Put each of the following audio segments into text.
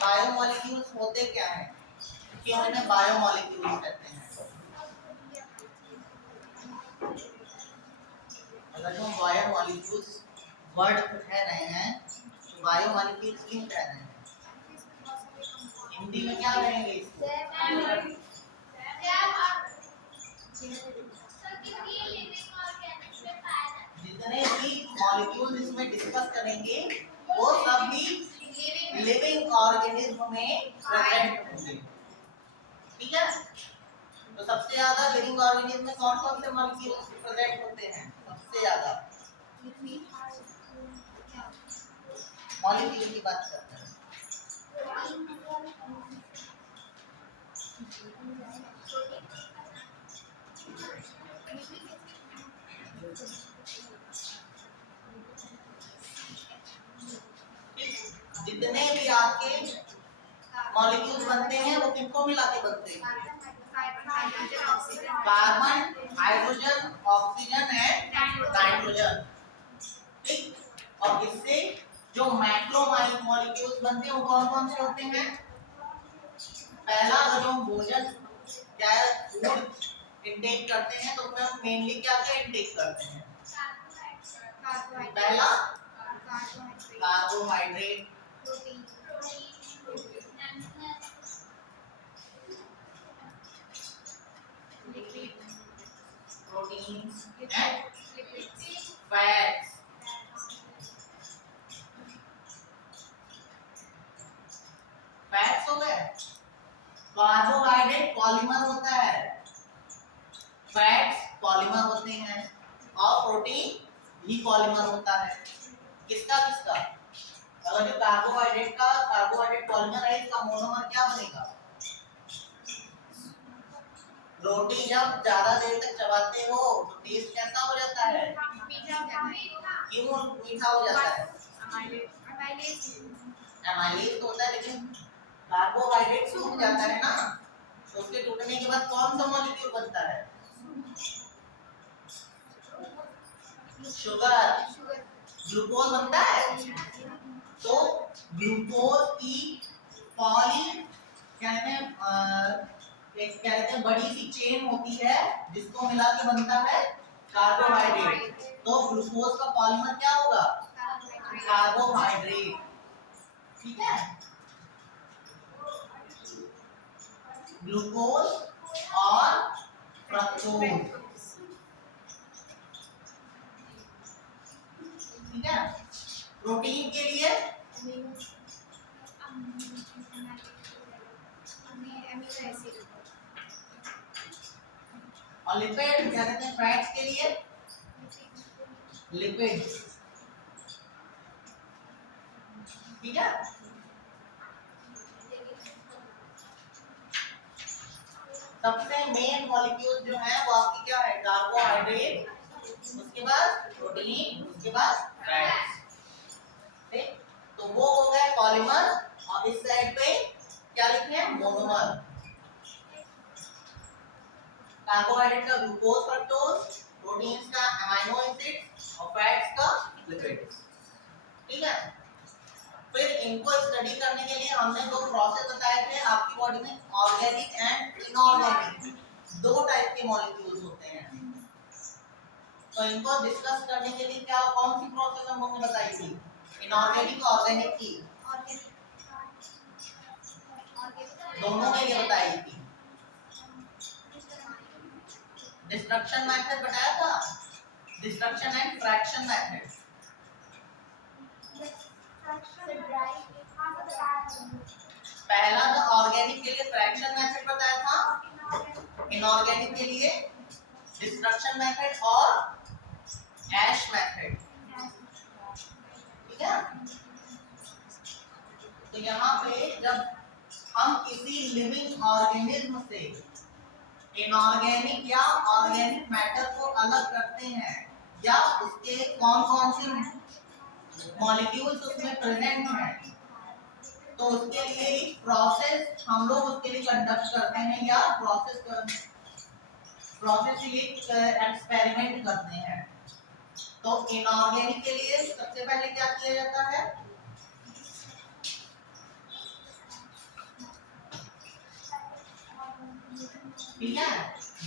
Biomolecules होते क्या हैं, क्यों इन्हें बायोमोलिक्यूल्स कहते हैं? अगर हम बायोमोलिक्यूल्स वर्ड कह रहे हैं तो बायोमोलिक्यूल्स क्यों कह रहे हैं? हिंदी में क्या कहेंगे इसको? जितने भी मॉलिक्यूल इसमें डिस्कस करेंगे वो सब भी लिविंग ऑर्गेनिज्म में प्रेजेंट होंगे। ठीक है, तो सबसे ज्यादा लिविंग ऑर्गेनिज्म में कौन कौन से मॉलिक्यूल्स प्रेजेंट होते हैं? सबसे ज्यादा मॉलिक्यूल की बात करते हैं। जितने भी आपके मॉलिक्यूल्स बनते हैं वो किनको मिला के बनते हैं? Carbon, hydrogen, oxygen and nitrogen. ठीक, और इससे जो मैक्रो मॉलिक्यूल्स बनते हैं वो कौन कौन से होते हैं? पहला, अगर हम भोजन क्या फूड इंटेक करते हैं तो उसमें हम मेनली क्या क्या इंटेक करते हैं? पहला carbohydrate, proteins and fats. Fats हो गए। कार्बोहाइड्रेट पॉलीमर होता है, फैट्स पॉलीमर होते हैं और प्रोटीन भी पॉलीमर होता है। किसका किसका? अगर जो कार्बोहाइड्रेट का कार्बोहाइड्रेट पॉलीमर है इसका मोनोमर क्या बनेगा? रोटी जब ज्यादा देर तक चबाते हो तो टेस्ट कैसा हो जाता है? क्यों मीठा हो जाता है? एमाइलेज तो होता है, लेकिन कार्बोहाइड्रेट सूख जाता है ना, तो उसके टूटने के बाद कौन सा मॉलिक्यूल बनता है? शुगर, ग्लूकोज बनता है। तो ग्लूकोज की पॉली कहते हैं बड़ी सी चेन होती है जिसको मिला के बनता है कार्बोहाइड्रेट। तो ग्लूकोज का पॉलीमर क्या होगा? कार्बोहाइड्रेट। ठीक है, ग्लूकोज और फ्रक्टोज। ठीक है, प्रोटीन के लिए और लिपिड क्या कहते हैं? फैट्स के लिए लिपिड्स। ठीक है, सबसे मेन मॉलिक्यूल जो है वो आपकी क्या है? कार्बोहाइड्रेट, उसके बाद प्रोटीन, उसके बाद फैट्स। ठीक, तो वो हो गए पॉलीमर और इस साइड पे क्या लिखे हैं? मोनोमर। कार्बोहाइड्रेट का ग्लूकोज, फ्रक्टोज, प्रोटीन्स का अमीनो एसिड्स और फैट्स का लिपिड्स। ठीक है, फिर इनको स्टडी करने के लिए हमने दो प्रोसेस बताए थे आपकी बॉडी में, ऑर्गेनिक एंड इनऑर्गेनिक। दो टाइप के मॉलिक्यूल्स होते हैं, तो इनको डिस्कस करने के लिए क्या कौन सी प्रोसेस हम लोगों ने बताई थी? इनऑर्गेनिक और ऑर्गेनिक की दोनों के लिए बताई थी। डिस्ट्रक्शन मेथड बताया था, डिस्ट्रक्शन एंड फ्रैक्शन मेथड। पहला था ऑर्गेनिक के लिए फ्रैक्शन मेथड बताया था, इनऑर्गेनिक के लिए डिस्ट्रक्शन मेथड और ऐश मेथड। ठीक है, तो यहाँ पे जब हम किसी लिविंग ऑर्गेनिज्म से इनऑर्गेनिक या ऑर्गेनिक मैटर को अलग करते हैं या उसके कौन कौन से मॉलिक्यूल्स उसमें प्रेजेंट हैं, तो उसके लिए एक प्रोसेस हम लोग उसके लिए कंडक्ट करते हैं या प्रोसेस एक एक्सपेरिमेंट करते हैं। तो इनऑर्गेनिक के लिए सबसे पहले क्या किया जाता है, ठीक है,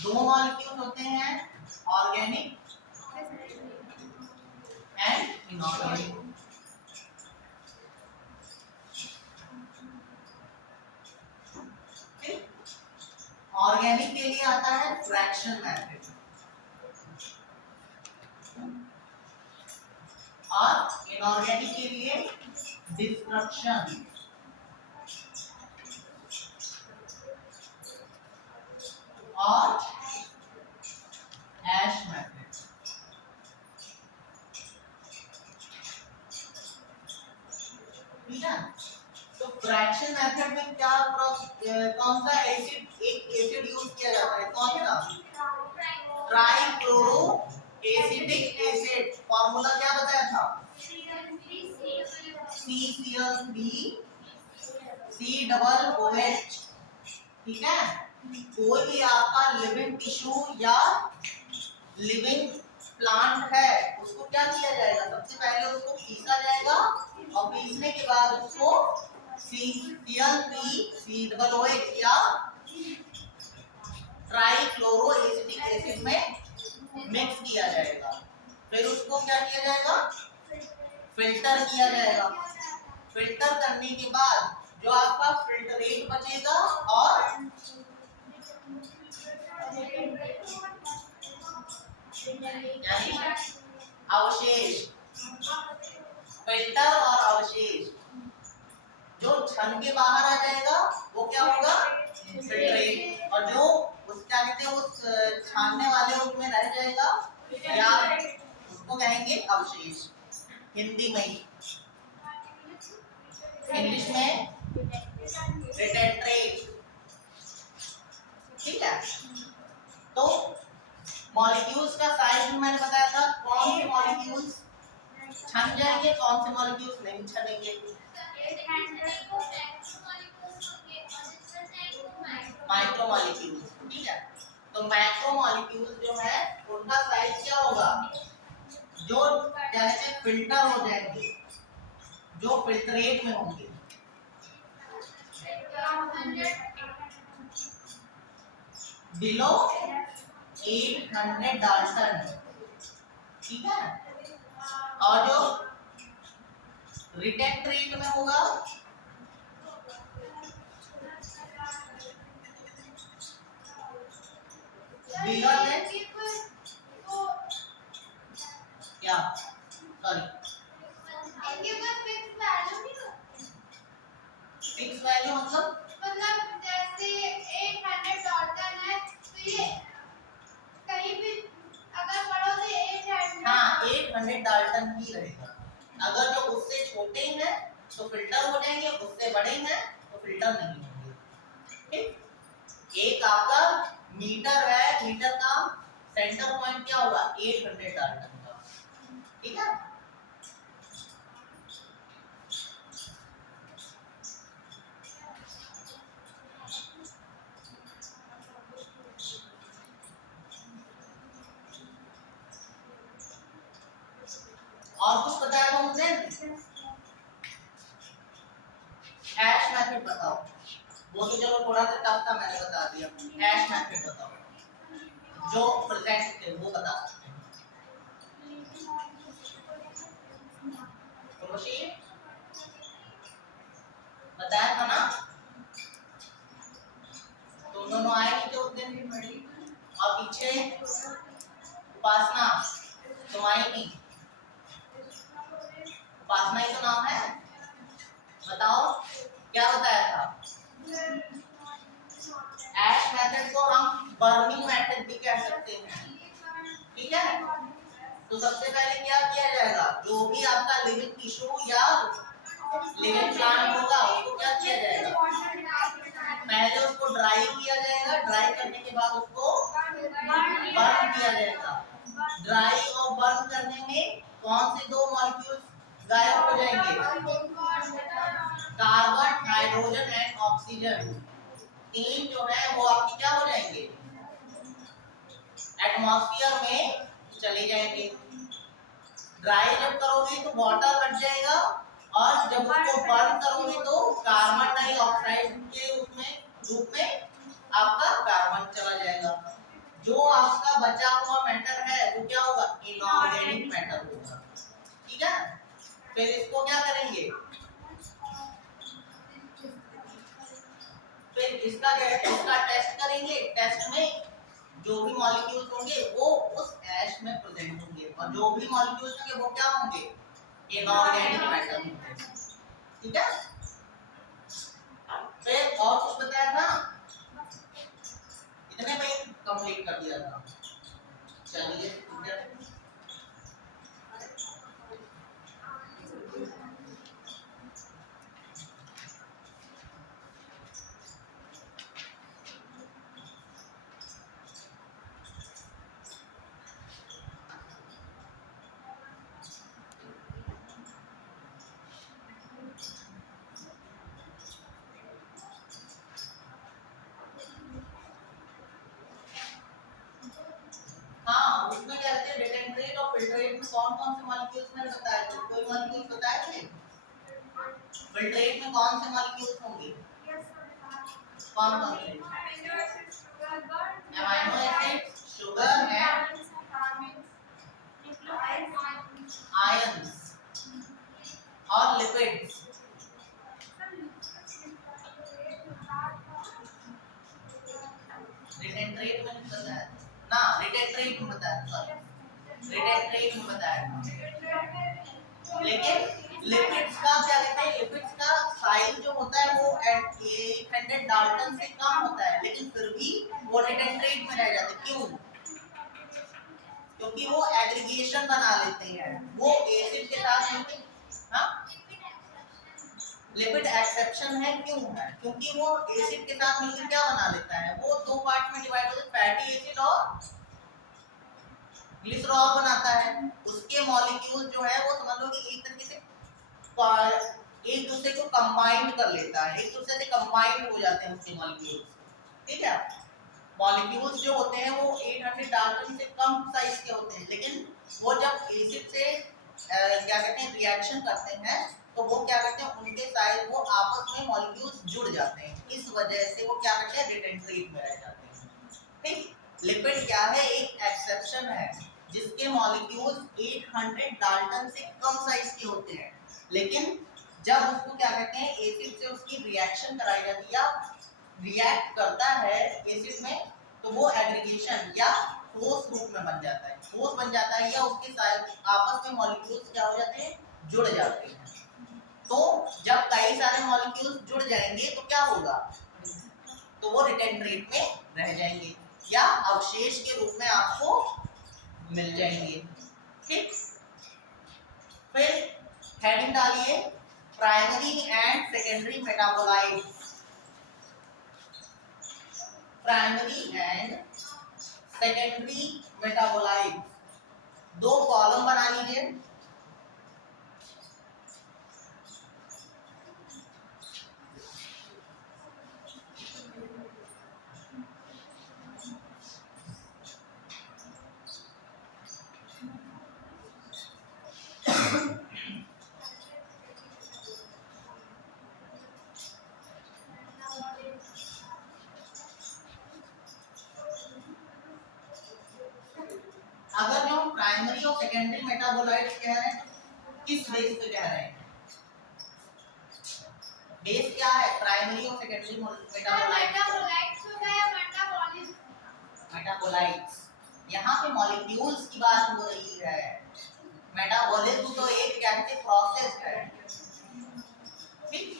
दो मॉलिक्यूल होते हैं, ऑर्गेनिक एंड इनऑर्गेनिक। ऑर्गेनिक के लिए आता है फ्रैक्शन मेथड और इनऑर्गेनिक के लिए डिस्ट्रक्शन और ऐश मेथड। ठीक है, तो फ्रैक्शन मेथड में क्या कौन सा एसिड, एक एसिड यूज किया जाता है, कौन सा, ट्राइक्लोरो एसिटिक एसिड। फार्मूला क्या बताया था, CCl3COOH। ठीक है, कोई भी आपका लिविंग टिश्यू या लिविंग प्लांट है उसको क्या किया जाएगा, सबसे पहले उसको पीसा जाएगा और पीसने के बाद उसको CCl3COOH या ट्राइक्लोरो एसिटिक एसिड में मिक्स किया जाएगा। फिर उसको क्या किया जाएगा, फिल्टर किया जाएगा। फिल्टर करने के बाद जो आपका फिल्टरेट बचेगा और यानी अवशेष, फिल्टर और अवशेष जो छन के बाहर आ जाएगा वो क्या होगा, फिल्टरेट, और जो उस क्या कहते हैं उस छानने वाले उसमें रह जाएगा या उसको कहेंगे अवशेष, हिंदी में, इंग्लिश में रिटेंट्रेट। ठीक है, तो मॉलिक्यूल्स का साइज भी मैंने बताया था, कौन से मॉलिक्यूल्स छन जाएंगे, कौन से मॉलिक्यूल्स नहीं छनेंगे। माइक्रो मॉलिक्यूल्स, ठीक है, तो मैक्रो मॉलिक्यूल्स जो है उनका साइज क्या होगा, जो जैसे फिल्टर हो जाएंगे, जो फिल्टरेट में होंगे, बिलो 800 डाल्टन। ठीक है, और जो रिटेंट्रेट में होगा बिगर देन क्या, सॉरी फिक्स वैल्यू मतलब जैसे 800 डाल्टन है तो ये कहीं भी अगर पढ़ो तो 800, हाँ 800 डाल्टन ही रहेगा। अगर जो उससे छोटे हैं तो फिल्टर हो जाएंगे, उससे बड़े हैं तो फिल्टर नहीं होंगे। ठीक, एक आपका मीटर है, मीटर का सेंटर पॉइंट क्या होगा, 800 डाल्टन का। ठीक है, और कुछ बताया था मुझे, ऐश मेथड बताओ, वो तो चलो थोड़ा सा टफ था, मैंने बता दिया। ऐश मेथड बताओ, जो प्रेजेंट थे वो बता सकते हैं। बताया था ना, दोनों आए नहीं थे उस दिन, और पीछे उपासना तुम आई नहीं, उपासना ही तो नाम है, बताओ क्या बताया था। ऐश मेथड को हम बर्निंग मेथड भी कह सकते हैं। ठीक है, तो सबसे पहले क्या किया जाएगा, जो भी आपका लिविंग टिश्यू या लिविंग प्लांट होगा उसको क्या किया जाएगा, पहले उसको ड्राई किया जाएगा, ड्राई करने के बाद उसको बर्न किया जाएगा। ड्राई और बर्न करने में कौन से दो मॉलिक्यूल्स गायब हो जाएंगे? Carbon, hydrogen and oxygen. तीन जो है वो आपकी क्या हो जाएंगे? एटमॉस्फेयर में चले जाएंगे। ड्राई जब करोगे तो वाटर हट जाएगा, और जब उसको बर्न करोगे तो कार्बन डाइऑक्साइड के उसमें रूप में आपका कार्बन चला जाएगा। जो आपका बचा हुआ मैटर है वो क्या होगा? इनऑर्गेनिक मैटर होगा। ठीक है, फिर इसको क्या करेंगे? फिर इसका टेस्ट करेंगे। टेस्ट में जो भी मॉलिक्यूल्स होंगे वो उस ऐश में प्रेजेंट होंगे, और जो भी मॉलिक्यूल्स होंगे वो क्या होंगे? इनऑर्गेनिक मैटर होंगे। ठीक है, फिर और कुछ बताया था? इतने में कंप्लीट कर दिया था। चलिए ठीक है, हाँ उसमें क्या कहते हैं? डिटेंट्रेट और फिल्ट्रेट में कौन कौन से मॉलिक्यूल्स मैंने बताया थे? कोई मॉलिक्यूल्स बताए थे? फिल्ट्रेट में कौन से मॉलिक्यूल्स होंगे? कौन कौन से? Amino acid, sugar and ions और लिपिड्स। रिटेंट्रेट में बताया ना, रिटेंट्रेट में बताया, सॉरी रिटेंट्रेट में बताया। लेकिन लिपिड्स का क्या कहते हैं? लिपिड्स का साइज जो होता है वो 800 डाल्टन से कम होता है, लेकिन फिर भी वो रिटेंट्रेट में रह जाते हैं। क्यों? क्योंकि वो एग्रीगेशन बना लेते हैं, वो एसिड के साथ मिलते हैं। हाँ, लिपिड एक्सेप्शन है। क्यों है? क्योंकि वो एसिड के साथ मिलकर क्या बना लेता है? वो दो पार्ट में डिवाइड होते हैं, फैटी एसिड और ग्लिसरॉल बनाता है। उसके मॉलिक्यूल जो है वो समझ लो कि एक तरीके से एक दूसरे को कंबाइंड कर लेता है, एक दूसरे से कंबाइंड हो जाते हैं उसके मॉलिक्यूल्स। ठीक है, मॉलिक्यूल्स जो होते हैं वो 800 डाल्टन से कम साइज के होते हैं, लेकिन वो जब एसिड से क्या कहते हैं रिएक्शन करते हैं तो वो क्या करते हैं? उनके साइज वो आपस में मॉलिक्यूल्स जुड़ जाते हैं, इस वजह से वो क्या करते हैं? रिटेंट्रेट में रह जाते हैं। ठीक, लिपिड क्या है? एक एक्सेप्शन है जिसके मॉलिक्यूल्स 800 डाल्टन से कम साइज के होते हैं, लेकिन जब उसको क्या कहते हैं? एसिड से उसकी रिएक्शन कराई जाती है या रिएक्ट करता है एसिड में, तो वो एग्रीगेशन या ठोस रूप में बन जाता है, ठोस बन जाता है, या उसके साथ आपस में मॉलिक्यूल्स क्या हो जाते हैं? जुड़ जाते हैं। तो जब कई सारे मॉलिक्यूल्स जुड़ जाएंगे तो क्या होगा? तो वो रिटेंट्रेट में रह जाएंगे या अवशेष के रूप में आपको मिल जाएंगे। ठीक, फिर हेडिंग डालिए primary and secondary metabolites. Primary and secondary metabolites, दो कॉलम बना लीजिए। अगर जो प्राइमरी और सेकेंडरी मेटाबोलाइट्स कह रहे हैं किस बेस पे कह रहे हैं? बेस क्या है प्राइमरी और सेकेंडरी मेटाबोलाइट्स? मेटाबोलाइट्स, यहाँ पे मॉलिक्यूल्स की बात हो रही है। मेटाबॉलिज्म तो एक क्या कहते हैं? प्रोसेस है। ठीक,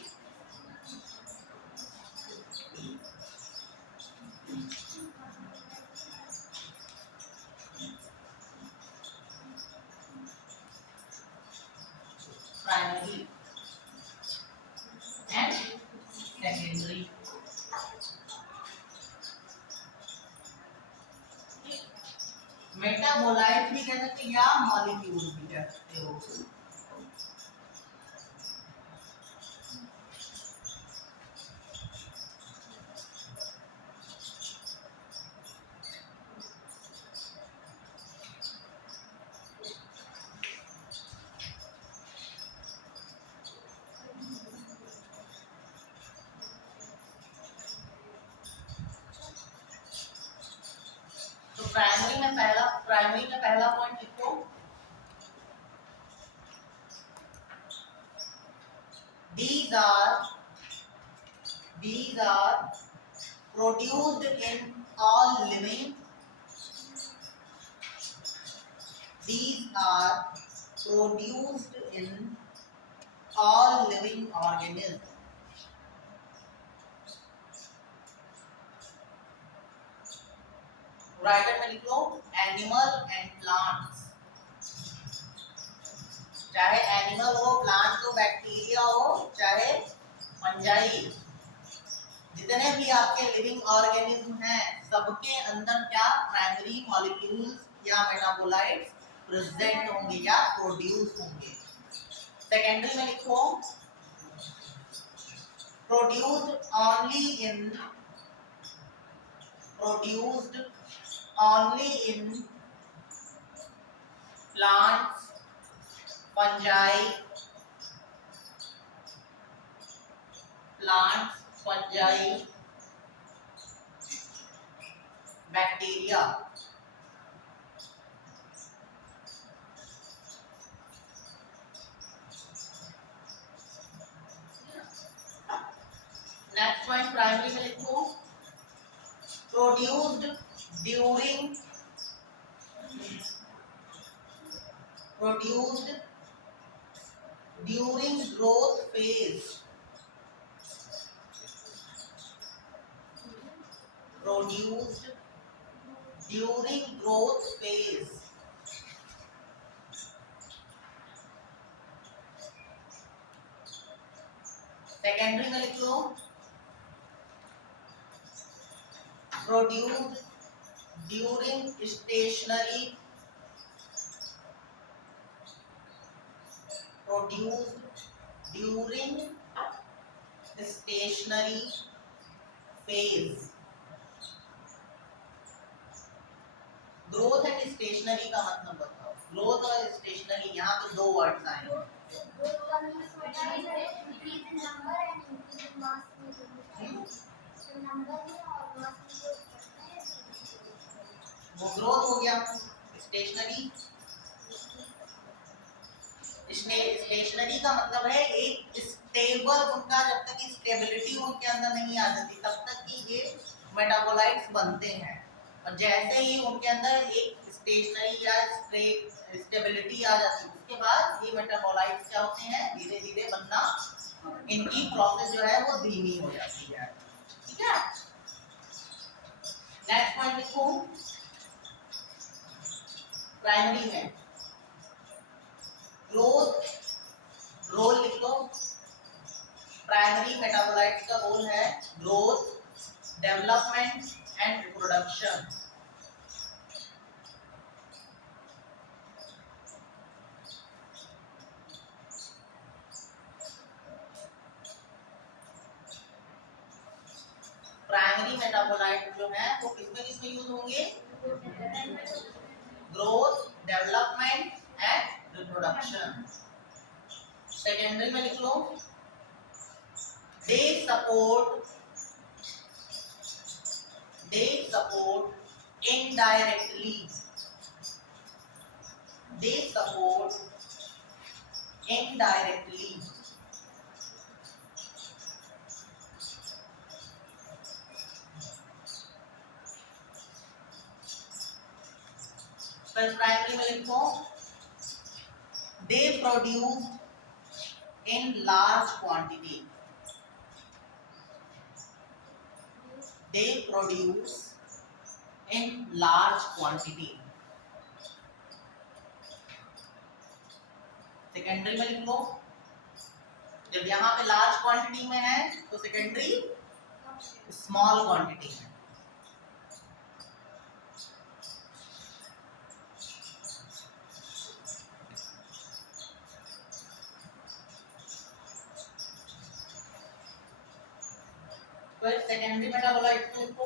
प्राइमरी एंड सेकेंडरी सकते या मॉलिक्यूल भी कह सकते हो। तो प्राइमरी में पहला पॉइंट लिखो, these are produced in all living, these are produced in all living organisms. Bracket में लिख लो एनिमल एंड प्लांट्स, चाहे एनिमल हो, प्लांट हो, बैक्टीरिया हो, चाहे फंजाई, जितने भी आपके लिविंग ऑर्गेनिज्म हैं सबके अंदर क्या प्राइमरी मॉलिक्यूल्स या मेटाबोलाइट्स प्रेजेंट होंगे या प्रोड्यूस होंगे। सेकेंडरी में लिखो produced only in plants, fungi, bacteria. Next point primary में लिखो produced during growth phase, produced during growth phase. Secondary में लिख लो produced during stationary phase. Growth and stationary का मतलब बताओ, ग्रोथ और स्टेशनरी, यहाँ पे दो वर्ड्स आए हैं। वो ग्रोथ हो गया। स्टेशनरी का मतलब है एक स्टेबल, उनका जब तक स्टेबिलिटी उनके अंदर नहीं आ जाती तब तक कि ये मेटाबोलाइट्स बनते हैं, और जैसे ही उनके अंदर एक स्टेशनरी या स्टेबिलिटी आ जाती है उसके बाद ये मेटाबोलाइट्स क्या होते हैं, धीरे धीरे बनना, इनकी प्रोसेस जो है वो धीमी हो जाती है। ठीक है, नेक्स्ट पॉइंट लिखो प्राइमरी में ग्रोथ रोल लिख लो। प्राइमरी मेटाबोलाइट्स का रोल है growth, development and reproduction. Primary metabolite जो है वो किसमें यूज होंगे, growth, development and reproduction. Secondary में लिख लो दे सपोर्ट indirectly फिर प्राइमरी में लिखो they produce in large quantity, they produce in large quantity। Secondary में लिख लो जब यहाँ पे लार्ज क्वांटिटी में है तो सेकेंडरी स्मॉल क्वांटिटी में। फिर सेकेंडरी मेटाबोलाइट्स को लिखो,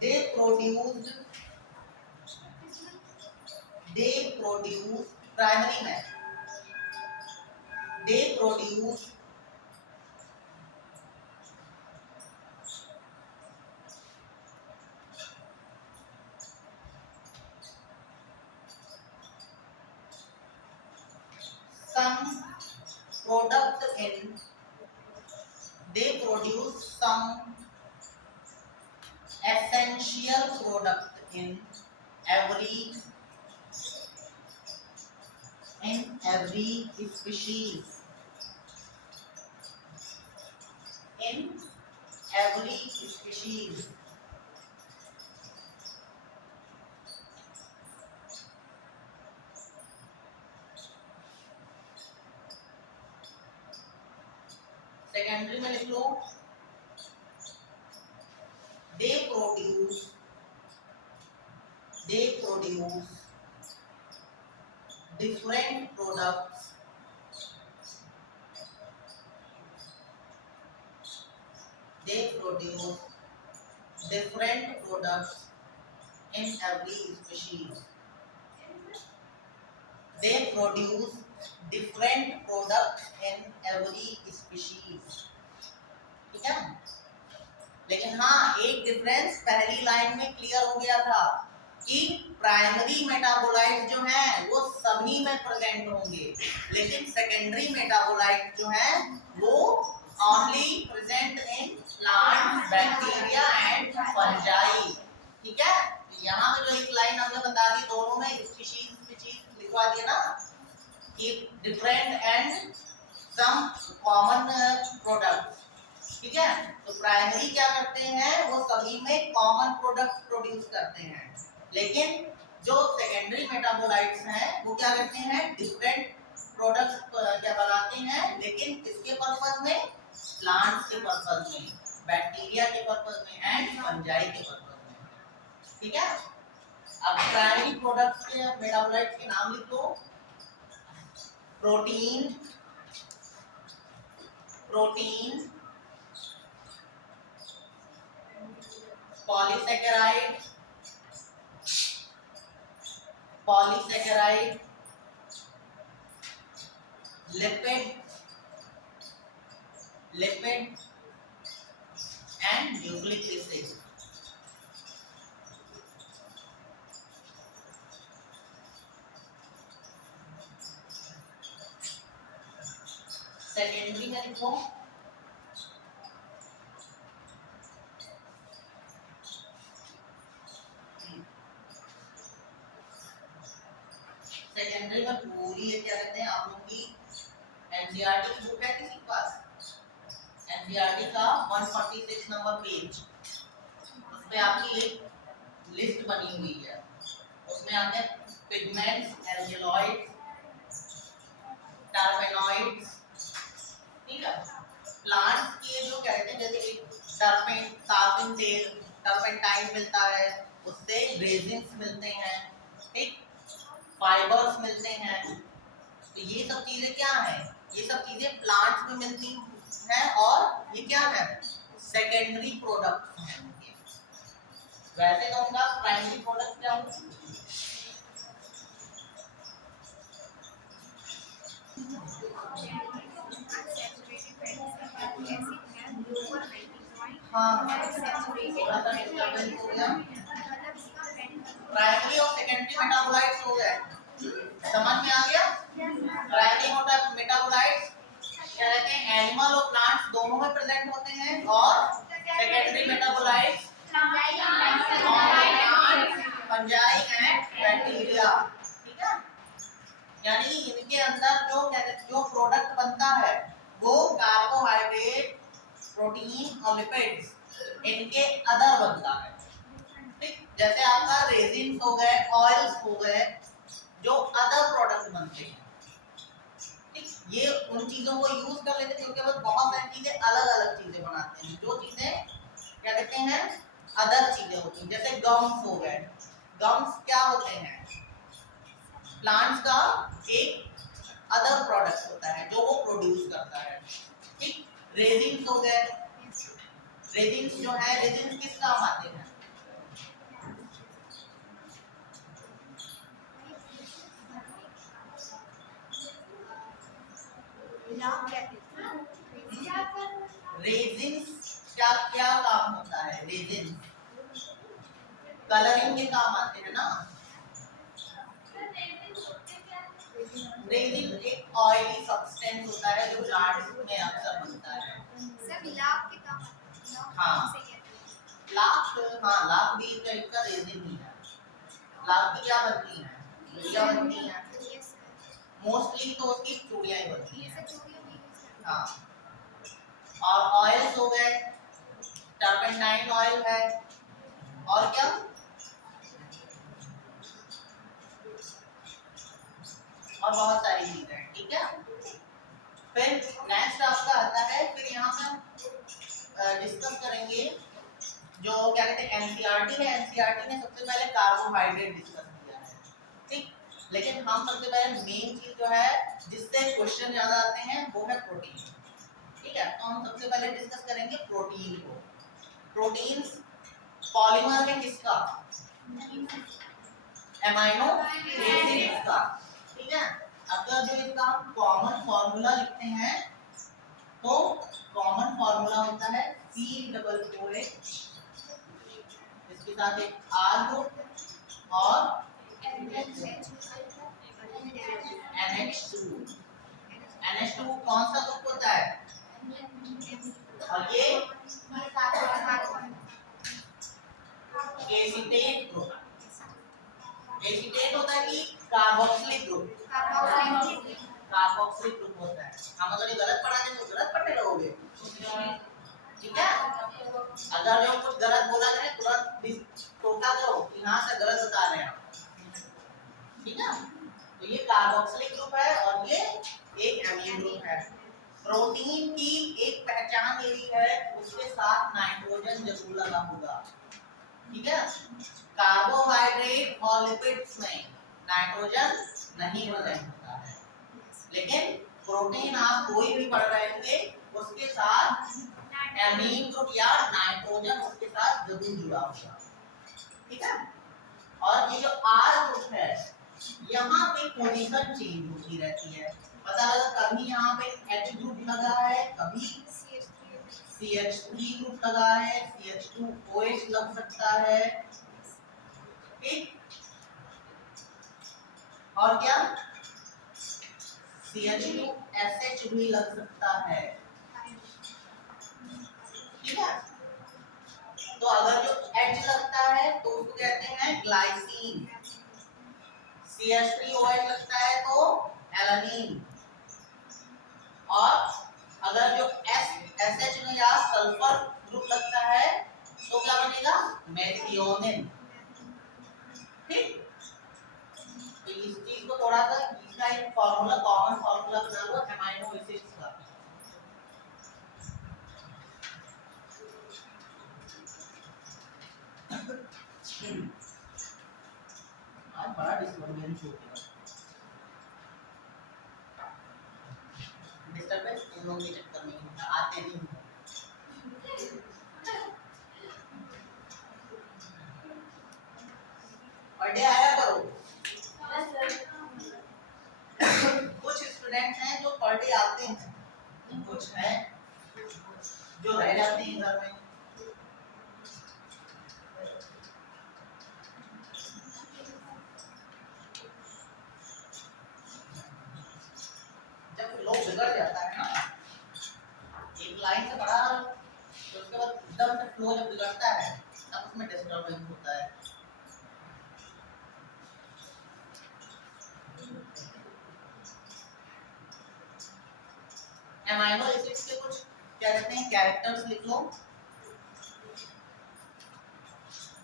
दे प्रोड्यूस प्राइमरी में they produce some product in they produce some essential product in every species in every species secondary में लिख लो, they produce different products in every species they produce different products in every species ठीक है। लेकिन हाँ एक difference पहली line में clear हो गया था कि प्राइमरी मेटाबोलाइट जो हैं वो सभी में प्रेजेंट होंगे, लेकिन सेकेंडरी मेटाबोलाइट जो हैं वो only present in plant, bacteria and fungi. ठीक है, यहाँ पे जो एक लाइन हमने बता दी दोनों में स्पीशीज लिखवा दिया ना कि different and some common products. ठीक है, तो प्राइमरी क्या करते हैं वो सभी में कॉमन प्रोडक्ट प्रोड्यूस करते हैं, लेकिन जो सेकेंडरी मेटाबोलाइट्स हैं वो क्या करते हैं डिफरेंट प्रोडक्ट्स क्या बनाते हैं, लेकिन किसके पर्पस में, प्लांट्स के पर्पस में, बैक्टीरिया के पर्पस में एंड फंजाई के पर्पस में। ठीक है, अब प्राइमरी प्रोडक्ट्स के मेटाबोलाइट्स के नाम लिख लो, protein polysaccharide lipid and nucleic acid. Secondary में लिखो सेकेंडरी में पूरी ये क्या कहते हैं आप लोग की एनसीईआरटी की बुक है किसी के पास, एनसीईआरटी का 146 नंबर पेज, उसमें आपकी एक लिस्ट बनी हुई है, उसमें आते हैं पिगमेंट्स, एल्जिलॉइड्स, टर्पेनॉइड्स। ठीक है, प्लांट्स के जो कहते हैं जैसे एक टर्पेंटाइन मिलता है, उससे रेजिन्स मिलते हैं, ठीक, फाइबर्स मिलते हैं, तो ये सब चीजें क्या हैं, ये सब चीजें प्लांट्स में मिलती हैं और ये क्या है सेकेंडरी प्रोडक्ट्स हैं। वैसे तो उनका प्राइमरी प्रोडक्ट क्या होता है, प्राइमरी और सेकेंडरी मेटाबोलाइट्स हो गए, समझ में आ गया। प्राइमरी मेटाबोलाइट्स क्या कहते हैं एनिमल और प्लांट्स दोनों में प्रेजेंट होते हैं, और secondary metabolites fungi and bacteria. ठीक है, यानी इनके अंदर जो प्रोडक्ट बनता है वो कार्बोहाइड्रेट, प्रोटीन और लिपिड्स इनके अदर बनता है। ठीक, जैसे आपका रेजिन्स हो गए, ऑयल्स हो गए, जो अदर प्रोडक्ट बनते हैं। ठीक, ये उन चीजों को यूज कर लेते हैं क्योंकि वो बहुत सारी चीजें अलग अलग चीजें बनाते हैं, जो चीजें क्या कहते हैं अदर चीजें होती हैं। जैसे गम्स हो गए, गम्स क्या होते हैं प्लांट्स का एक अदर प्रोडक्ट होता है जो वो प्रोड्यूस करता है। ठीक, रेजिन्स हो गए, रेजिन्स जो है, रेजिन्स किस काम आते हैं? रेजिन्स क्या क्या काम होता है? रेजिन्स कलरिंग के काम आते हैं ना। रेजिन एक ऑयली सब्सटेंस होता है जो प्लांट्स में अक्सर बनता है। सब लाख के काम आते हैं। हाँ, लाख भी एक का रेजिन ही है। लाख की क्या बनती है? चूड़ियाँ बनती हैं। मोस्टली तो उसकी चूड़ियाँ ही बनती हैं। हाँ, और ऑयल्स हो गए, टर्पेंटाइन ऑयल है, और क्या? और बहुत सारी चीजें हैं, ठीक है। फिर नेक्स्ट आपका आता है, फिर यहाँ पे हम डिस्कस करेंगे जो क्या कहते हैं एनसीईआरटी है। एनसीईआरटी ने सबसे पहले कार्बोहाइड्रेट डिस्कस किया है, ठीक। लेकिन हम सबसे पहले मेन चीज जो है जिससे क्वेश्चन ज्यादा आते हैं वो है प्रोटीन, ठीक है। तो हम सबसे पहले डिस्कस करेंगे प्रोटीन को। प्रोटीन्स पॉलीमर में किसका? एमाइनो एसिड्स का, ठीक है। अगर जो इसका हम कॉमन फॉर्मूला लिखते हैं तो कॉमन फॉर्मूला होता है COOH, इसके साथ एक R ग्रुप और NH2। NH2 कौन सा ग्रुप होता है? और ये एसीटेट ग्रुप। एसीटेट होता है कि कार्बोक्सिलिक ग्रुप? कार्बोक्सिलिक ग्रुप होता है। हम अगर ये गलत पढ़ा दें तो गलत पढ़ने लगोगे, ठीक है। अगर जो कुछ गलत बोला करें तुरंत टोका करो कि हाँ सर गलत बता रहे हैं आप, ठीक है। तो ये कार्बोक्सिलिक ग्रुप है और ये एक एमीन ग्रुप है। प्रोटीन की एक पहचान यही है उसके साथ नाइट्रोजन जरूर लगा होगा, ठीक है। कार्बोहाइड्रेट और लिपिड्स में नाइट्रोजन नहीं प्रेजेंट होता है, लेकिन प्रोटीन आप कोई भी पढ़ रहे होंगे उसके साथ एमीन ग्रुप या नाइट्रोजन उसके साथ जरूर जुड़ा होगा, ठीक है। और ये जो R ग्रुप है यहाँ पे पोजीशन चेंज होती रहती है। पता लगा कभी यहाँ पे H ग्रुप लगा है, कभी CH3 ग्रुप लगा है, CH2OH लग सकता है, ठीक। और क्या CH2SH भी लग सकता है, ठीक है। तो अगर जो H लगता है तो उसको कहते हैं ग्लाइसिन, CH3OH लगता है तो एलानिन, और अगर जो SH में या सल्फर ग्रुप लगता है तो क्या बनेगा? मेथियोनिन, ठीक। तो इस चीज को थोड़ा सा इसका एक फार्मूला कॉमन फार्मूला बना लो एमाइनो एसिड्स का। आज बड़ा डिस्टर्बेंस हो गया, डिस्टर्बेंस इन लोगों के चक्कर में होता, आते नहीं है। पढ़े आया करो। कुछ स्टूडेंट हैं जो पर डे आते हैं, कुछ हैं जो रह जाते हैं घर में। जब लोग बिगड़ जाता है ना, एक लाइन से पढ़ा तो उसके बाद एकदम से फ्लो जब बिगड़ता है तब उसमें डिस्टर्बेंस होता है। एमाइनो एसिड्स के कुछ क्या कहते हैं कैरेक्टर्स लिख लो।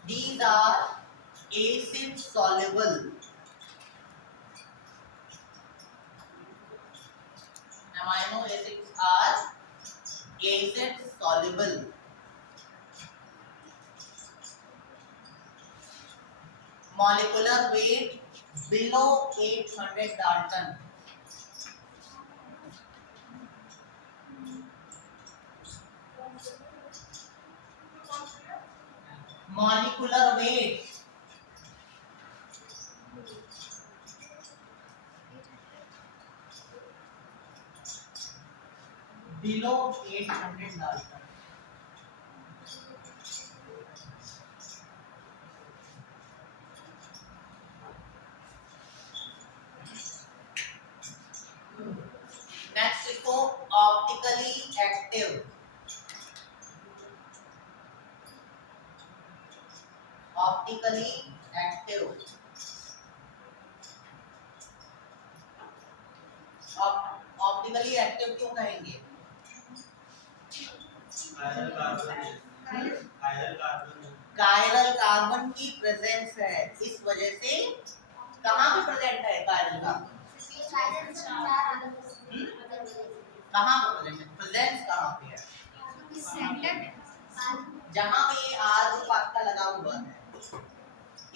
These are acid soluble. Amino acids are acid soluble. Molecular weight below 800 Dalton. Molecular weight below 800 डालकर। नेक्स्ट लिखो optically active. Optically active optically active क्यों कहेंगे? कायरल कार्बन की प्रेजेंस है, इस वजह से कहाँ पे प्रेजेंट है कायरल कार्बन? कहाँ पे प्रेजेंट है? प्रेजेंस कहाँ पे है? जहाँ पे आर पास्ता लगा हुआ है,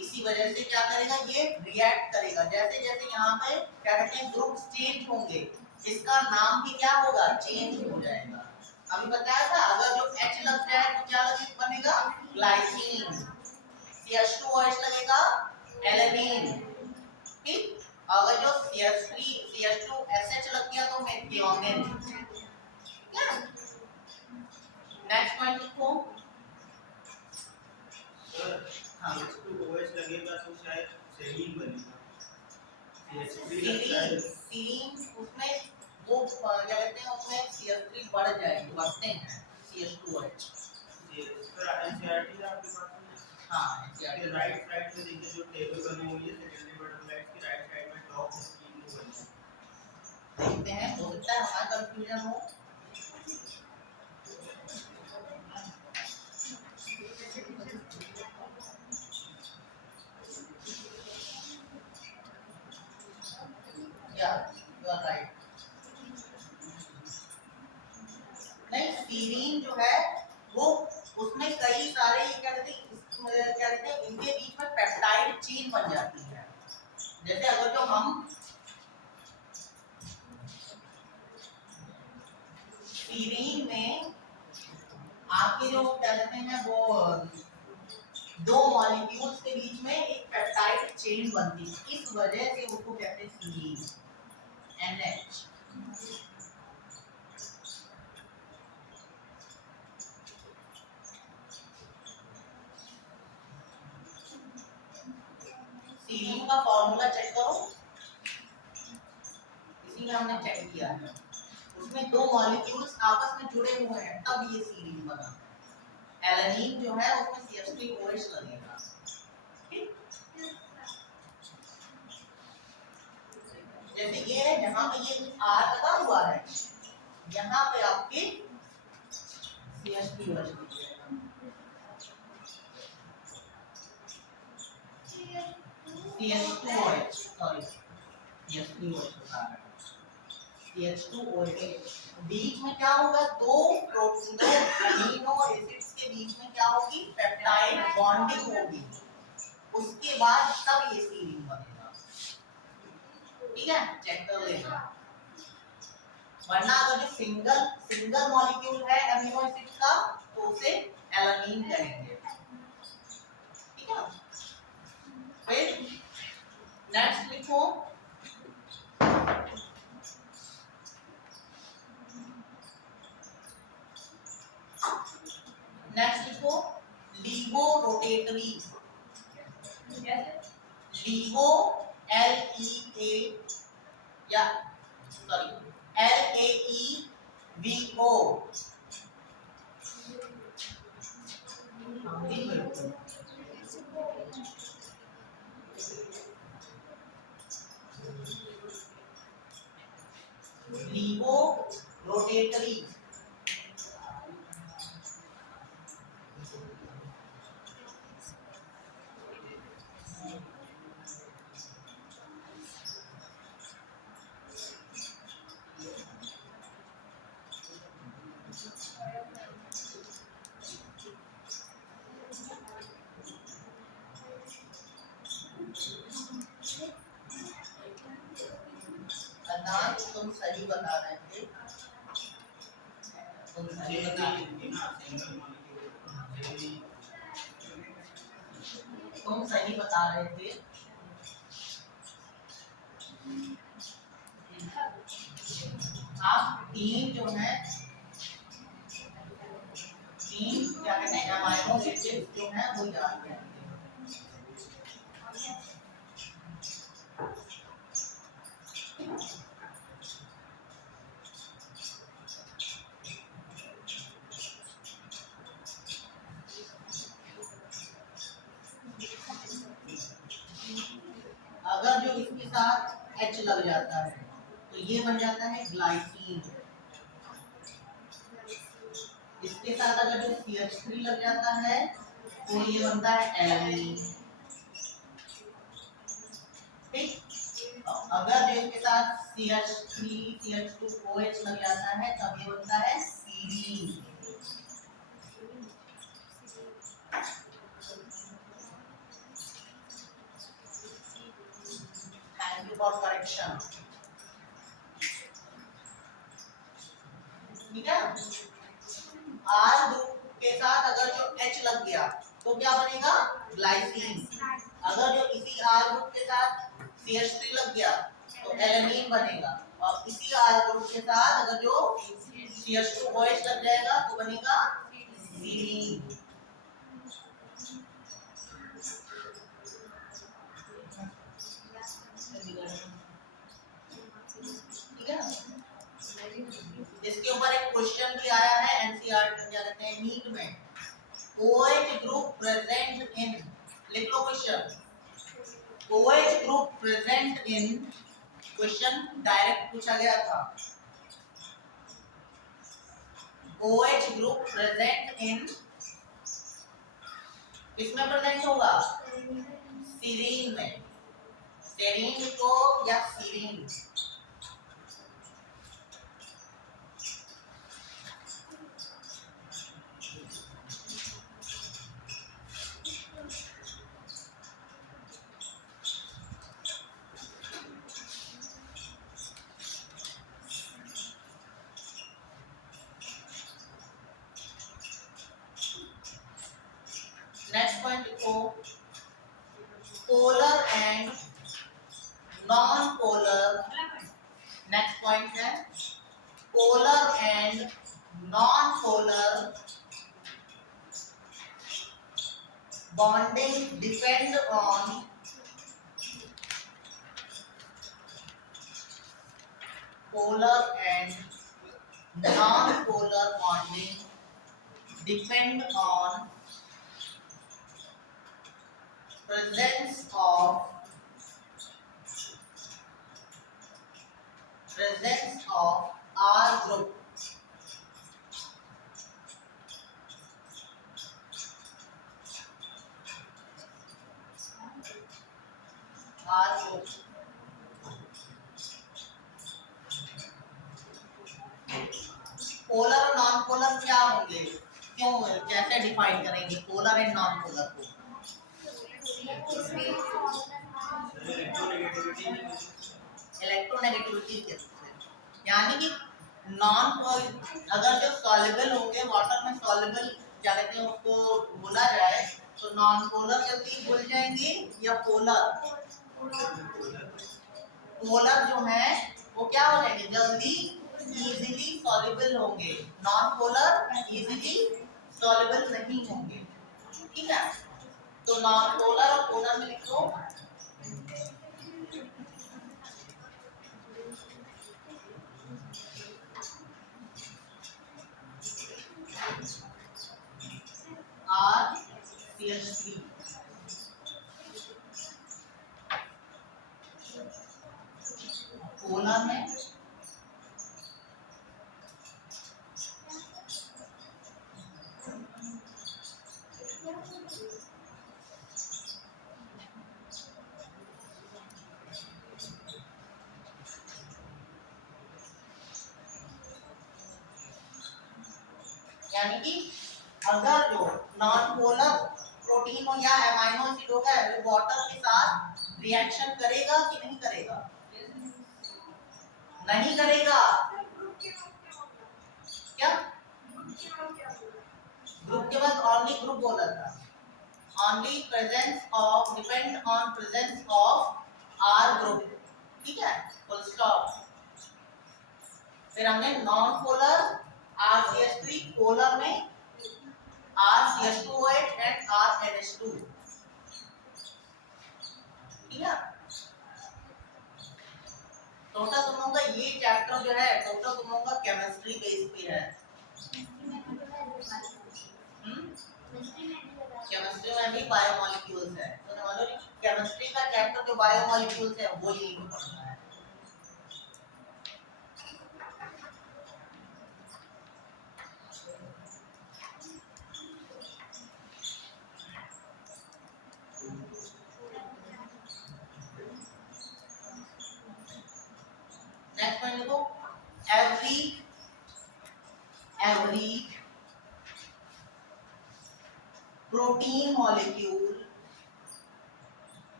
इसी वजह से क्या करेगा, ये रिएक्ट करेगा। जैसे जैसे यहाँ पे क्या कहते हैं ग्रुप्स चेंज होंगे, इसका नाम भी क्या होगा, चेंज हो जाएगा। अभी बताया था अगर जो H लग जाए तो क्या लगे बनेगा, ग्लाइसिन। CH2OH लगेगा, एलेनिन। ठीक, अगर जो CH3 CH2SH लग गया तो मेथिओनिन। नेक्स्ट पॉइंट लिखो। हाँ, CH2OH लगेगा तो शायद सेरीन बनेगा। सीरीन उसमें वो क्या कहते हैं, उसमें CH3 बढ़ जाएगी, बढ़ते हैं CH2OH। इसका एनसीईआरटी आपके पास में? हाँ, एनसीईआरटी राइट साइड में देखिए जो टेबल बनी हुई है सेकेंडरी मेटाबोलाइट्स की राइट साइड में टॉप स्कीम को बनी है। देखते हैं, हो सकता है हमारा कंफ्यूजन हो। You are right. नहीं, सीरीन जो है वो उसमें कई सारे क्या कहते हैं इनके बीच में पेप्टाइड चेन बन जाती है। जैसे अगर जो हम सीरीन में आपके जो क्या कहते हैं वो दो मॉलिक्यूल्स के बीच में एक पेप्टाइड चेन बनती है, इस वजह से उसको कहते हैं सीरीन, NH। सीरीन का फॉर्मूला चेक करो, इसी में हमने चेक किया है, उसमें दो मॉलिक्यूल्स आपस में जुड़े हुए हैं तब ये सीरीन बना। एलेनिन जो है उसमें CH3OH लगेगा। ठीक, जैसे ये है जहां पे ये R लगा हुआ है, यहाँ पे आपके CH3OH CH2OH सॉरी CH3OH होता है। CH2OH बीच में क्या होगा, दो अमीनो एसिड्स के बीच में क्या होगी, पेप्टाइड बॉन्डिंग होगी, उसके बाद तब ये सीरीन बनेगा। ठीक है, चेक कर लेना। वरना अगर जो सिंगल मॉलिक्यूल है अमीनो एसिड का तो उसे एलानीन कहेंगे। ठीक है, फिर नेक्स्ट लिखो लीवो रोटेटरी। लीवो LEA या सॉरी LAEVO। लीवो रोटेटरी तुम सही बता रहे थे, तुम सही बता रहे थे। तुम सही बता रहे थे। आप तीन जो है, तीन क्या कहते हैं अमाइनो एसिड जो है वो याद करेंगे। अगर जो इसके साथ H लग जाता है तो ये बन जाता है ग्लाइसिन। इसके साथ अगर जो CH3 लग जाता है तो ये बनता है एलानिन। ठीक, अगर जो इसके साथ CH3 CH2OH लग जाता है तब ये बनता है serine. Thank you for correction. ठीक है, R ग्रुप के साथ अगर जो H लग गया तो क्या बनेगा ग्लाइसिन। अगर जो इसी R ग्रुप के साथ CH3 लग गया तो एलानिन बनेगा, और इसी R ग्रुप के साथ अगर जो CH2OH लग जाएगा तो बनेगा सीरीन। ठीक है, इसके ऊपर एक क्वेश्चन भी आया है एनसीईआरटी क्या कहते हैं नीट में। OH ग्रुप प्रेजेंट इन, लिख लो question. OH group present in, question direct पूछा गया था। OH ग्रुप प्रेजेंट इन, किसमें प्रेजेंट होगा सीरीन में। सेरीन को या सीरीन। नेक्स्ट पॉइंट लिखो, polar and non polar. Next point है polar and non polar bonding depend on polar and non polar bonding depend on presence of R group। R group polar और non polar क्या होंगे, क्यों, कैसे define करेंगे polar and non polar को। Electronegativity के, यानी कि नॉन, अगर जो सॉल्युबल होंगे वाटर में, सॉल्युबल क्या कहते हैं उसको बोला जाए तो नॉन पोलर जल्दी घुल जाएंगे या पोलर। पोलर जो है वो क्या हो जाएंगे जल्दी इजीली सॉल्युबल होंगे, नॉन पोलर इजीली सॉल्युबल नहीं होंगे। ठीक है, तो नॉन पोलर और पोलर में लिखो RCH3। पोलर में यानी कि अगर जो नॉन पोलर प्रोटीन हो या अमाइनो एसिड होगा वो वाटर के साथ रिएक्शन करेगा कि नहीं करेगा, नहीं करेगा। क्या ग्रुप के बाद ओनली ग्रुप बोला था, only presence of depend on presence of R group, ठीक है, full stop। फिर हमने नॉन पोलर RCH3, पोलर में RCH2OH एंड RNH2, ठीक है। टोटल तुम लोगों का ये चैप्टर जो है टोटल तुम लोगों का केमिस्ट्री बेस पे है। केमिस्ट्री में भी बायोमोलिक्यूल्स है, तो समझ लो केमिस्ट्री का चैप्टर जो बायोमोलिक्यूल्स है वो यही पढ़ना है। नेक्स्ट पॉइंट देखो, every protein molecule,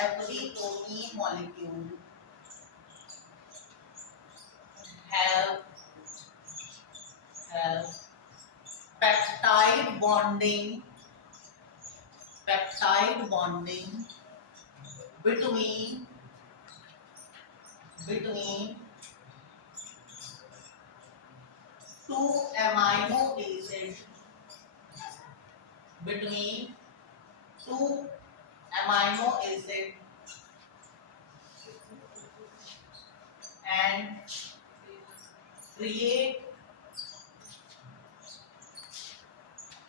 every protein molecule have peptide bonding between two amino acids, and create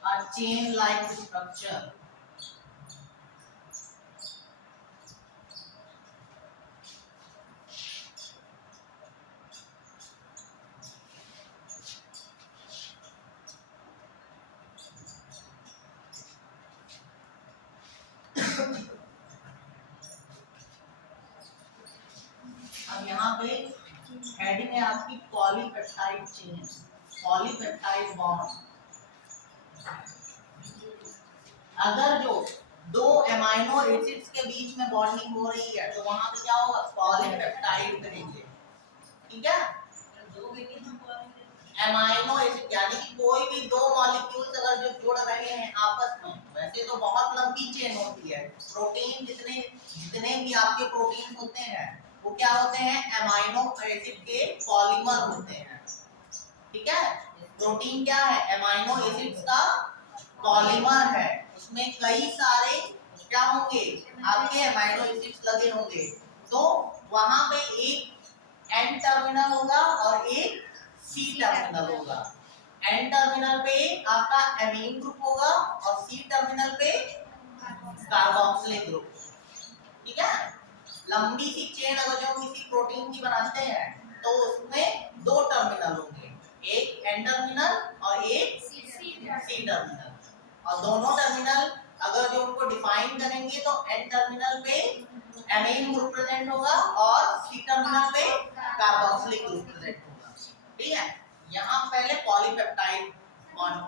a chain-like structure. अब यहाँ पे हेडिंग है आपकी पॉलीपेप्टाइड चेन, पॉलीपेप्टाइड बॉन्ड। अगर जो दो एमाइनो एसिड्स के बीच में बॉन्डिंग हो रही है तो वहां पे क्या होगा, पॉलीपेप्टाइड कहेंगे, ठीक है। एमाइनो एसिड यानी कि कोई भी दो मॉलिक्यूल्स अगर जो जुड़ रहे हैं आपस में, वैसे तो बहुत लंबी चेन होती है, प्रोटीन जितने भी आपके प्रोटीन होते हैं वो क्या होते हैं, एमाइनो एसिड के पॉलीमर होते हैं, ठीक है। प्रोटीन क्या है, एमाइनो एसिड्स का पॉलीमर है, उसमें कई सारे क्या होंगे, आपके एमाइनो एसिड्स लगे होंगे, तो वहां पे एक एन टर्मिनल होगा और एक सी टर्मिनल होगा। एन टर्मिनल पे आपका एमीन ग्रुप होगा और सी टर्मिनल पे कार्बोक्सिलिक ग्रुप, ठीक है। लंबी सी चेन अगर जो किसी प्रोटीन की बनाते हैं तो उसमें दो टर्मिनल होंगे, एक एन टर्मिनल और एक सी टर्मिनल, और दोनों टर्मिनल अगर जो उनको डिफाइन करेंगे तो एन टर्मिनल पे एमीन ग्रुप प्रेजेंट होगा और सी टर्मिनल पे कार्बोक्सिलिक ग्रुप प्रेजेंट होगा, ठीक है। यहाँ पहले पॉलीपेप्टाइड बॉन्ड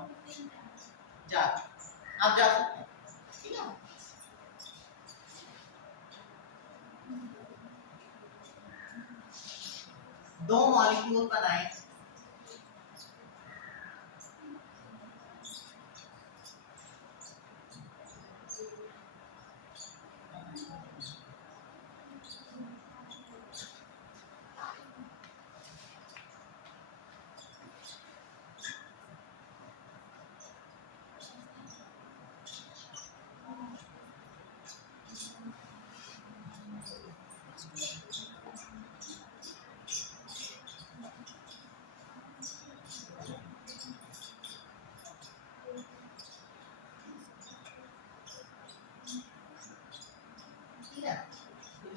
जा आप जा सकते हैं, ठीक है। दो मॉलिक्यूल बनाए,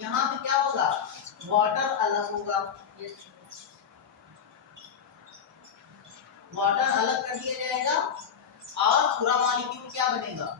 यहाँ पे क्या होगा, वाटर अलग होगा, वाटर अलग कर दिया जाएगा और पूरा मॉलिक्यूल क्या बनेगा,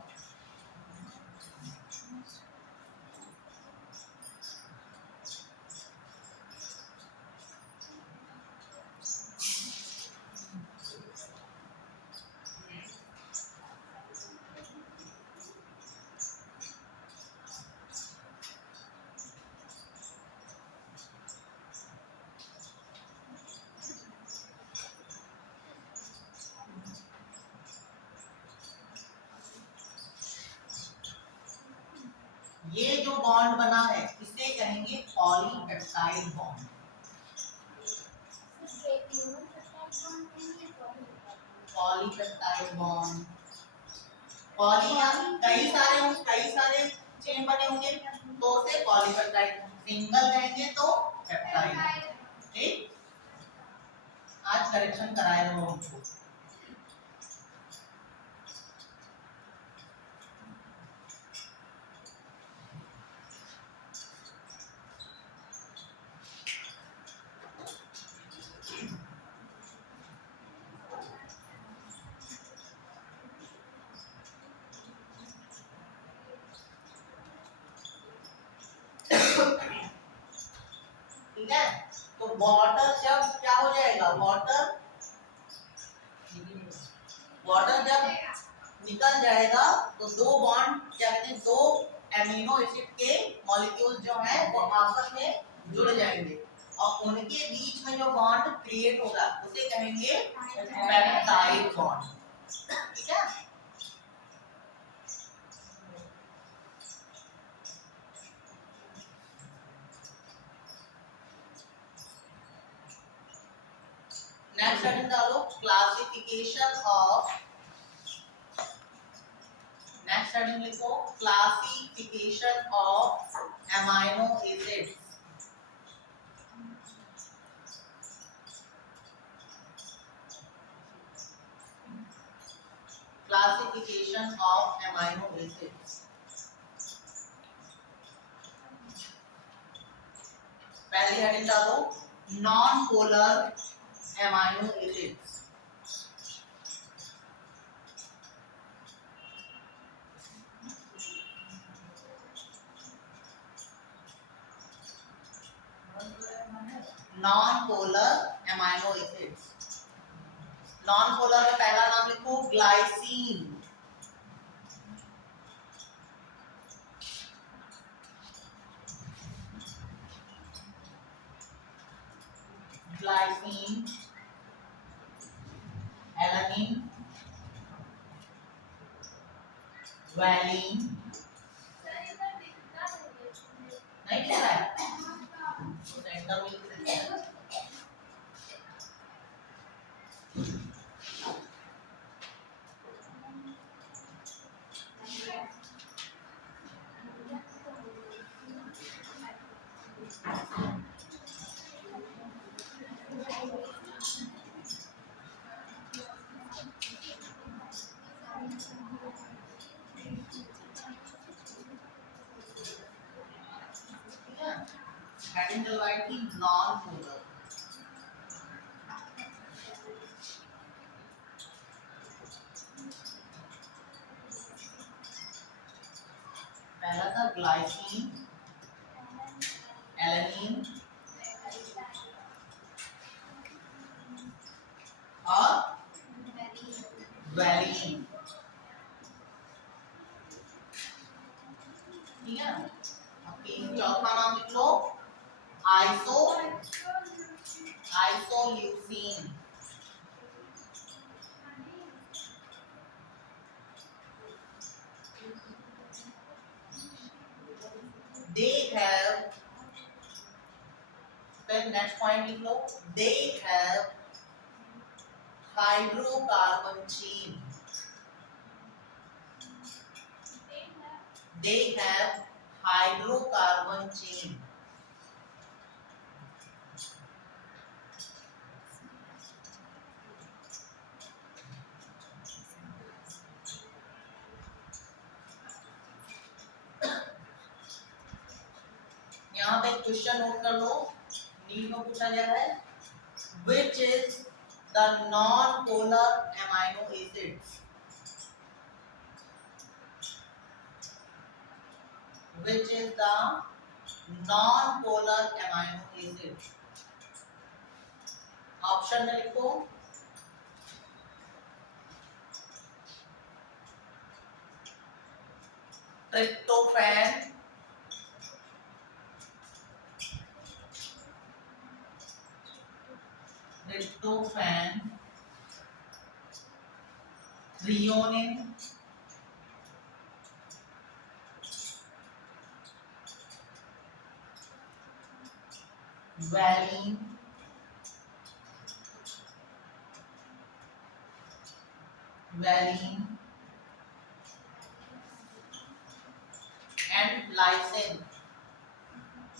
जो बॉन्ड बना है इसे कहेंगे polypeptide bond. Polypeptide bond, poly कई सारे चेन बने होंगे तो उसे पॉलीपेप्टाइड, सिंगल कहेंगे तो पेप्टाइड। ठीक, आज करेक्शन कराए रहो हमको। ठीक है, तो वाटर जब क्या हो जाएगा, वाटर जब निकल जाएगा तो दो बॉन्ड क्या कहते हैं, दो एमिनो एसिड के मॉलिक्यूल जो है वो आपस में जुड़ जाएंगे और उनके बीच में जो बॉन्ड क्रिएट होगा उसे कहेंगे पेप्टाइड बॉन्ड। ठीक है, नेक्स्ट हेडिंग डालो क्लासिफिकेशन ऑफ, नेक्स्ट हेडिंग लिखो classification of amino acids. Classification of amino acids. पहली हेडिंग डालो non polar amino acids. Non polar amino acids, non polar का पहला नाम लिखो ग्लाइसिन। ग्लाइसिन, एलानिन, वैलिन, नहीं लिखा है तो सेंटर में लिख सकते हैं। हेडिंग डलवाई थी नॉन पोलर। पहला था ग्लाइसिन, एलानिन और वैलिन। ठीक है, चौथा नाम लिख लो isoleucine. They have, then next point लिख लो, they have hydrocarbon chain। They have hydrocarbon chain। यहाँ पे क्वेश्चन नोट कर लो, नीट में पूछा गया है which is the non-polar amino acids, which is the non-polar amino acid। Option में लिखो tryptophan, tryptophan, threonine, valine, valine and lysine.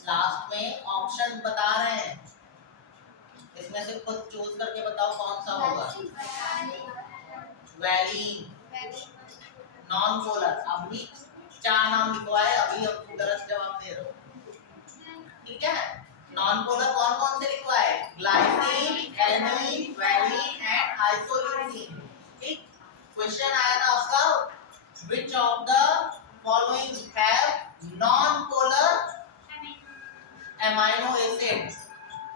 Last में ऑप्शन बता रहे हैं, इसमें से खुद चूज करके बताओ कौन सा होगा। Valine, non polar. अभी 4 नाम लिखवाए, अभी अब गलत जवाब दे रहे हो, ठीक है। नॉन पोलर कौन कौन से लिखवाए? Glycine, alanine, valine and isoleucine. ठीक, क्वेश्चन आया था उसका, which of the following have non polar amino acid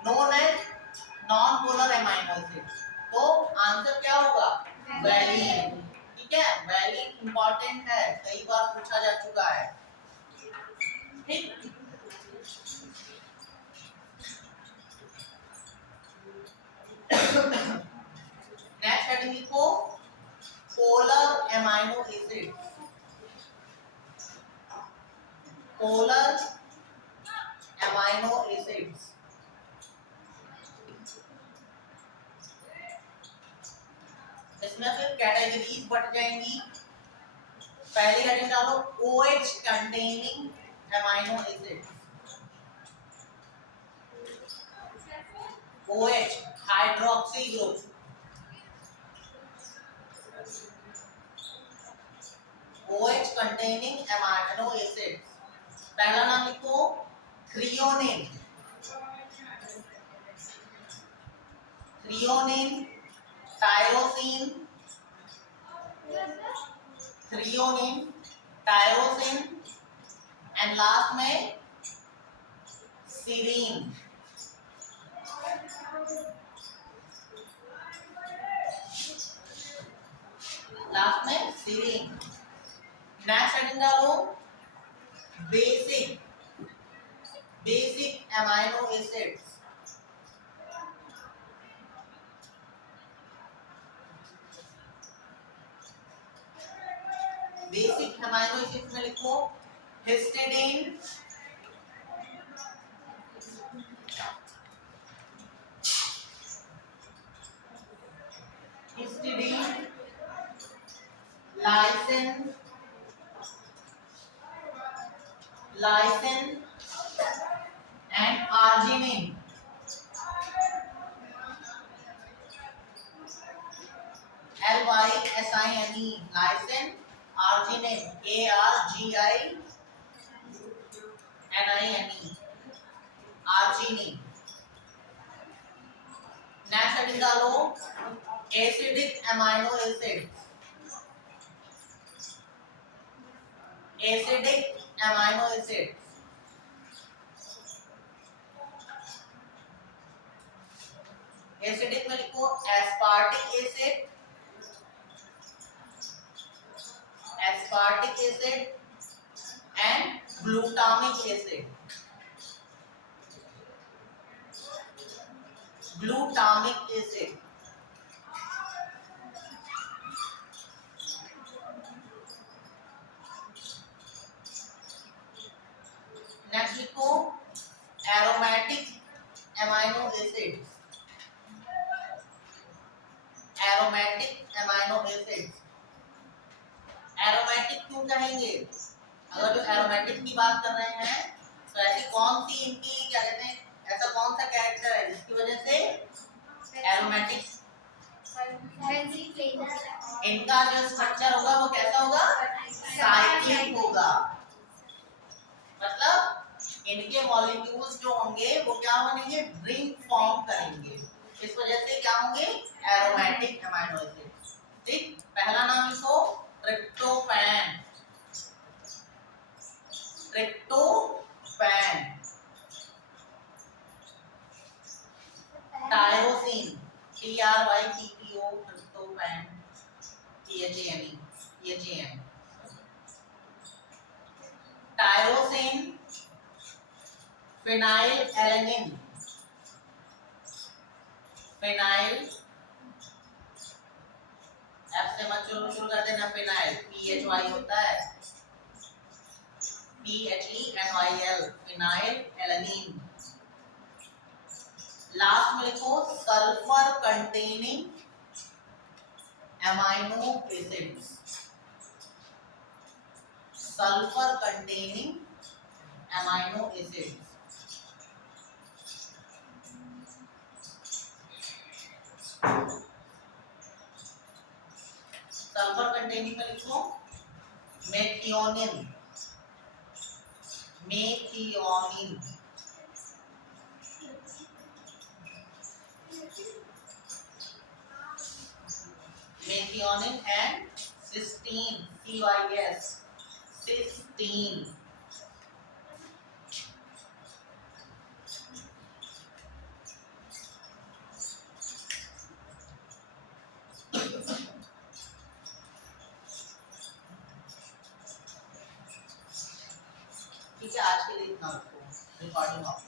known as non polar amino acid. तो आंसर क्या होगा? वैलीन। ठीक है, वैलीन इंपॉर्टेंट है, कई बार पूछा जा चुका है। ठीक, नेक्स्ट हेडिंग लिखो, polar amino acid. Polar amino acids. इसमें फिर कैटेगरीज बढ़ जाएंगी। पहली हेडिंग डालो OH containing amino acid. OH hydroxy group, OH containing amino acid. पहला नाम लिखो threonine, threonine, tyrosine, threonine, tyrosine and last में सीरीन। लास्ट में सीरीन। नेक्स्ट हेडिंग डालो basic, basic amino acids. Basic amino acids में लिखो histidine, histidine, lysine, lysine and arginine. LYSINE, lysine, arginine, ARGININE, arginine. Next heading डालो acidic amino acid, acidic amino acid. Acidic में लिखो aspartic acid, aspartic acid and glutamic acid, glutamic acid. Next लिखो aromatic amino acid, aromatic amino acid. Aromatic क्यों कहेंगे? अगर जो aromatic की बात कर रहे हैं तो ऐसी कौन सी इनकी क्या कहते हैं, ऐसा कौन सा कैरेक्टर है जिसकी वजह से एरोमेटिक, इनका जो स्ट्रक्चर होगा वो कैसा होगा? साइक्लिक होगा। मतलब इनके मॉलिक्यूल्स जो होंगे वो क्या बनेंगे? रिंग फॉर्म करेंगे। इस वजह से क्या होंगे? Aromatic amino acid. ठीक, पहला नाम लिखो tryptophan, tryptophan. Tyrosine, TRYPTO, tryptophan, THAN। Tyrosine, phenyl alanine, phenyl, F से मत शुरू कर देना, फिनाइल, PHY होता है, PHENYL, फिनाइल एलेनिन। लास्ट में लिखो sulphur containing amino acids, sulphur containing amino acids. Sulphur containing में लिखो methionine, methionine, methionine and cysteine, CYS, cysteine. ठीक है, आज के लिए इतना रखो, रिकॉर्डिंग ऑफ।